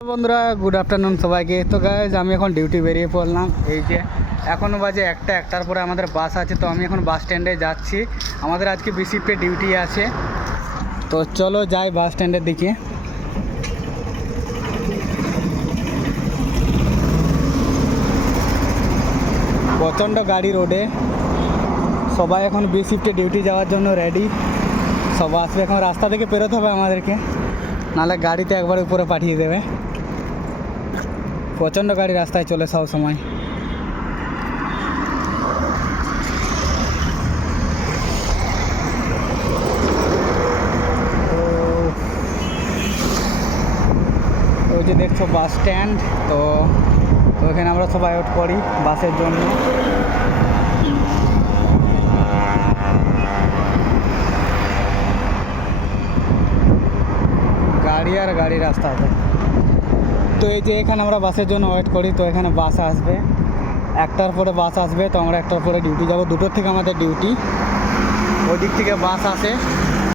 বন্ধুরা, good afternoon সবাইকে। তো গাইজ আমি এখন ডিউটি বেরিয়ে পড়লাম। এই যে এখনও বাজে একটার পরে আমাদের বাস আছে। তো আমি এখন বাস স্ট্যান্ডে যাচ্ছি। আমাদের আজকে বি শিফটে ডিউটি আছে। তো চলো যাই বাস স্ট্যান্ডের দিকে। প্রচণ্ড গাড়ি রোডে, সবাই এখন বি শিফটে ডিউটি যাওয়ার জন্য রেডি। সব আসবে, এখন রাস্তা থেকে পেরোতে হবে আমাদেরকে, নাহলে গাড়িতে একবার উপরে পাঠিয়ে দেবে। প্রচণ্ড গাড়ি রাস্তায় চলে সব সময়। ওই যে দেখছো বাস স্ট্যান্ড। তো ওইখানে আমরা সবাই ওয়েট করি বাসের জন্য। গাড়ি আর গাড়ি রাস্তাতে। তো এই যে এখানে আমরা বাসের জন্য ওয়েট করি। তো এখানে বাস আসবে, একটার পরে বাস আসবে। তো আমরা একটার পরে ডিউটি যাব। 2টোর থেকে আমাদের ডিউটি। ওই দিক থেকে বাস আসে।